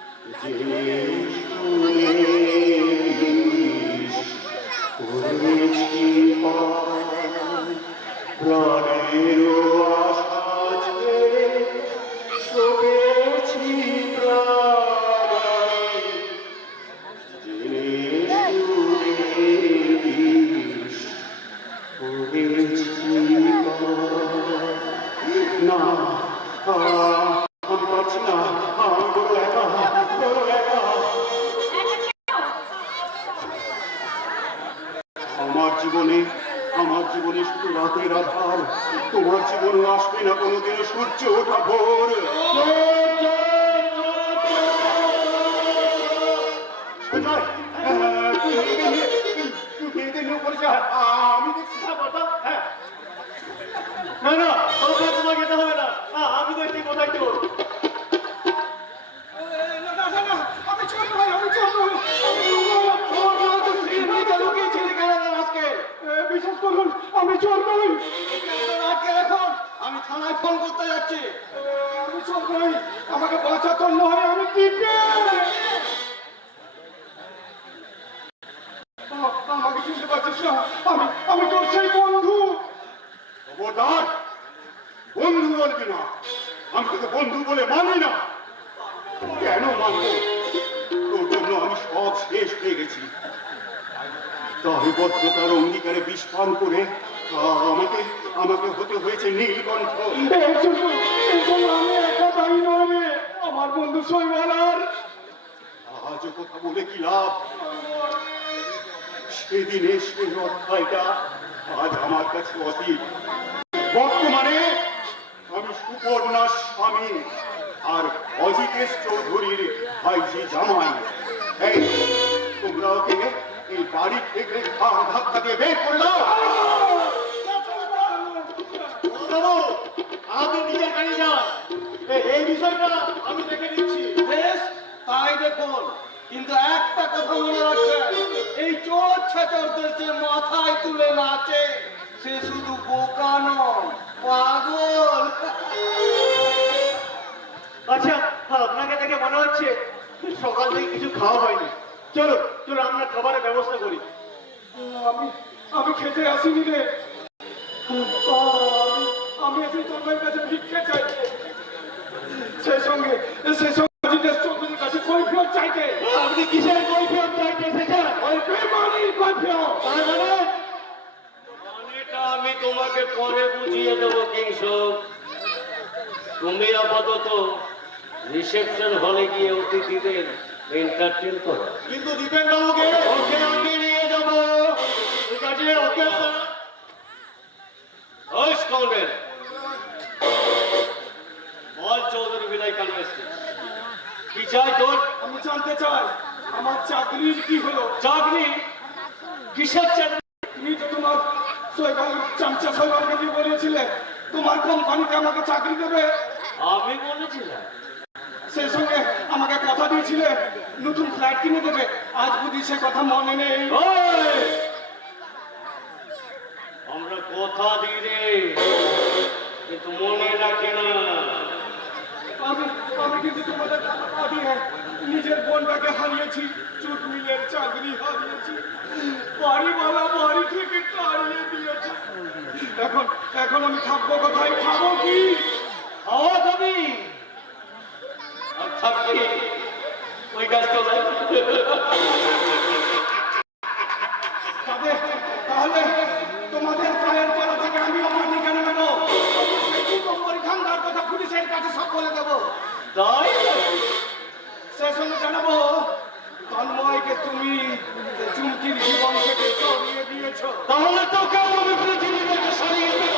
যে শুনে করেছি প্রাণের আশা যে শোকেছি প্রাণে না, আমি পারছি না, আমি বড় একা, বড় একা। আমার জীবনে শুধু রাতের আধার। তোমার জীবনে আসবে না কোনোদিনও সূর্য ওঠা ভোর। সঞ্জয়, তুই মেয়েদের নিয়ে পড়ে যা, আমি দেখছি। হ্যাঁ বর্দা, হ্যাঁ। না না, তোমার যেতে হবে না, আমি দেখছি কোথায় চোর। আমি চোর নই, আমি চোর নই। বিশ্বাস করুন, আমি চোর নই। আমি থানায় ফোন করতে যাচ্ছি। আমি চোর নই, আমাকে বাঁচাতে নয়, আমি দিবে। আমাকে চিনতে পারছিস না, আমি তোর সেই বন্ধু। খবরদার, বন্ধু বলবি না। আমি তোকে বন্ধু বলে মানি না। কেন মানবো? তোর জন্য আমি সব শেষ হয়ে গেছি। দায়বদ্ধতার অঙ্গীকারে বিষ পান করে আমাকে হতে হয়েছে নীলকণ্ঠ। এর জন্য আমি একা দায়ী নয় রে, আমার বন্ধু শৈবালার। আজও কথা বলে কি লাভ? সেদিনের সেই অধ্যায়টা আজ আমার কাছে অতীত। বর্তমানে আমি সুপর্ণার স্বামী আর অজিতেশ চৌধুরীর ভাইঝি জামাই। এই তোমরা ওকে এই বাড়ি থেকে ঘাড় ধাক্কা দিয়ে বের করে দাও। বাবু, আপনি নিজের গাড়ি যান, এই বিষয়টা আমি দেখে নিচ্ছি। বেশ, তাই দেখুন, কিন্তু একটা কথা মনে রাখবেন, এই চোর ছাচরদের যে মাথায় তুলে নাচে সে শুধু বোকা নয়, পাগল। আচ্ছা, আপনাকে দেখে মনে হচ্ছে সকাল থেকে কিছু খাওয়া হয়নি। চলো চলো, আমরা খাবারের ব্যবস্থা করি। আমি খেতে আসিনি রে, আমি এসে তোর কাছে ভিক্ষে চাইতে, সেই সঙ্গে অজিতেশ চৌধুরীর কাছে কৈফিয়ত চাইতে। আপনি কিসের কৈফিয়ত চাইতে এসেছেন? ওই বেমানির কৈফিয়ত। তার মানে মানেটা আমি তোমাকে পরে বুঝিয়ে দেবো কিংসব। তুমি আপাতত রিসেপশন হলে গিয়ে অতিথিদের এন্টারটেন করো। কিন্তু দীপেন বাবুকে ওকে আমি নিয়ে যাবো। ঠিক আছে, ওকে স্যার। ওই স্কাউন্ডেল, কেন এসেছিস? কি চাই তোর? আমি জানতে চাই আমার চাকরির কি হলো। চাকরি? কিসের চাকরি? তুমি তো তোমার চামচা শৈবালকে দিয়ে বলেছিলে তোমার কোম্পানিতে আমাকে চাকরি দেবে। আমি বলেছিলাম? সেই সঙ্গে আমাকে কথা দিয়েছিলে নতুন ফ্ল্যাট কিনে দেবে। আজ বুঝি সে কথা মনে নেই। ওই! আমরা কথা দিই রে, কিন্তু মনে রাখি না। আমি আমি কিন্তু তোমাদের কথা দিয়ে নিজের বোনটাকে হারিয়েছি, জুট মিলের চাকরি হারিয়েছি, বাড়িওয়ালা বাড়ি থেকে তাড়িয়ে দিয়েছে। এখন এখন আমি থাকবো কোথায়, খাবো কি? খাওয়া খাবি আর থাকবি ওই গাছতলায়। তাহলে তোমাদের পায়ের তলা থেকে আমি মাটি কেন নেবো? ঠান্ডার কথা পুলিশের কাছে সব বলে দেবো। তাই সে সঙ্গে জানাবো তন্ময়কে তুমি চুমকির জীবন থেকে সরিয়ে দিয়েছ। তাহলে তোকে আমি পৃথিবী থেকে সরিয়ে দেব।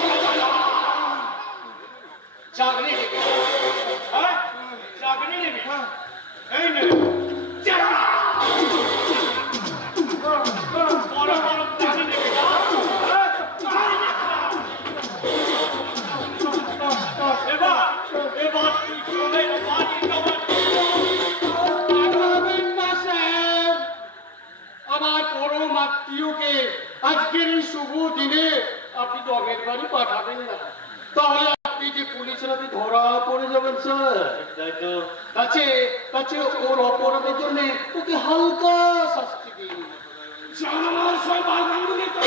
চাকরি নিবি? হ্যাঁ, চাকরি নিবি? এই নে বড় বড় চাকরি নিবি না? এবার তুই চলে বাড়ি যাবার। আমার পরম আত্মীয়কে আজকের এই শুভ দিনে আপনি জগের বাড়ি পাঠাবেন না, তাহলে আপনি যে পুলিশের হাতে ধরা পড়ে যাবেন স্যার। তাই তো কাছে কাছে ওর অপরাধের জন্য ওকে হালকা শাস্তি দিন। জানার সবাই গাঙ্গুলি তো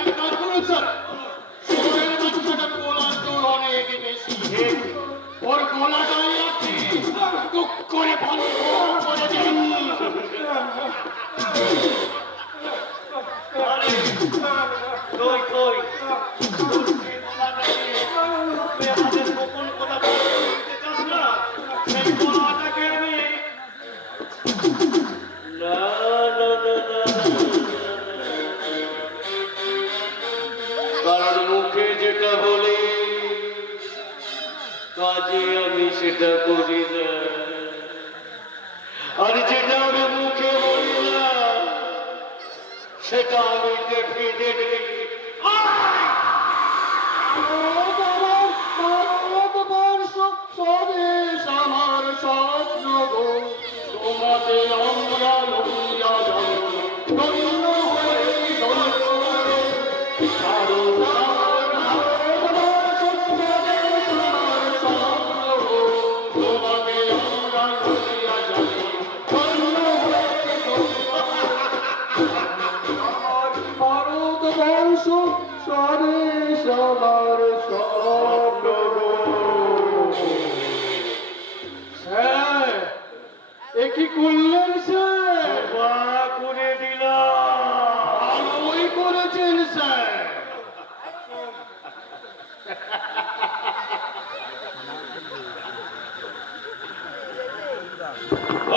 এক কাজ করুন স্যার, শহরের বাচ্চাটা গোলার জোর অনেক বেশি, ওর গোলাটাই আপনি টুক করে বন্ধ করে দিন। কই কই তুই আমাদের গোপন কথা বলতে চাস না? সেই গলাটাকে আমি না না না না, কারণ মুখে যেটা বলি কাজে আমি সেটা করি না, আর যেটা আমি মুখে বলি না সেটা আমি দেখে দেখি। আমার স্বপ্ন গো, তোমাতে আমরা লইয়া যাব, ধন্য হয়ে ধন্য হয়ে আরো তোমাকে আমরা লইয়া যাব, ধন্য হয়ে আমার ভারতবর্ষ স্বদেশ আমার স্বপ্ন গো। স্যার, এ কি করলেন স্যার? করে দিলাম। ভালোই করেছেন স্যার।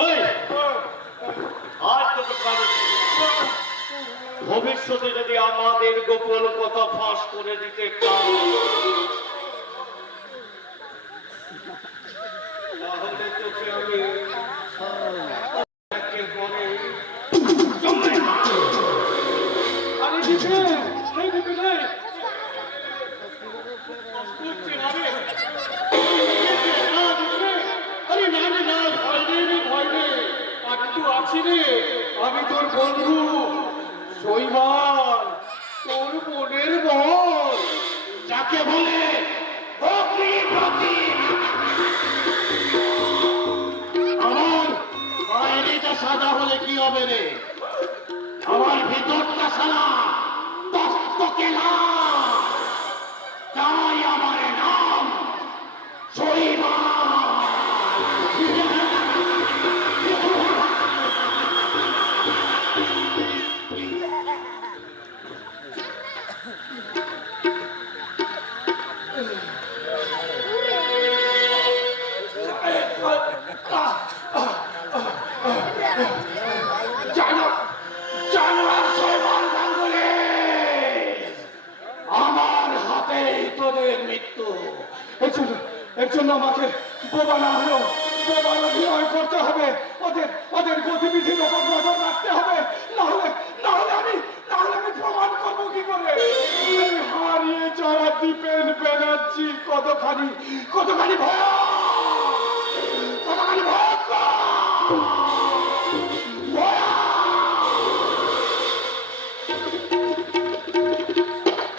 ওই, আজ তোকে প্রাণ দিলাম। ভবিষ্যতে যদি আমাদের গোপন কথা ফাঁস করে দিতে চাও তাহলে তোকে আমি একেবারে আরে দিবে, এই দিবে রে। করছি না রে। আরে না রে না, ভয় নেই রে, ভয় নেই। আমি তো আছি রে, আমি তোর বন্ধু শৈবাল, তোর বোনের বল, যাকে বলে অগ্নিপতি। আমার বাইরেটা সাদা হলে কি হবে রে, আমার ভিতরটা সাদা তস্তকে লাল, তাই আমার নাম শৈবাল। জানো দেখতো। এর জন্য আমাকে বোবা না হলেও বোবার অভিনয় করতে হবে। ওদের গতিবিধির ওপর নজর রাখতে হবে। না হলে আমি প্রমাণ করবো কি করে? এই হারিয়ে যাওয়া দীপেন ব্যানার্জি কতখানি ভয়ানক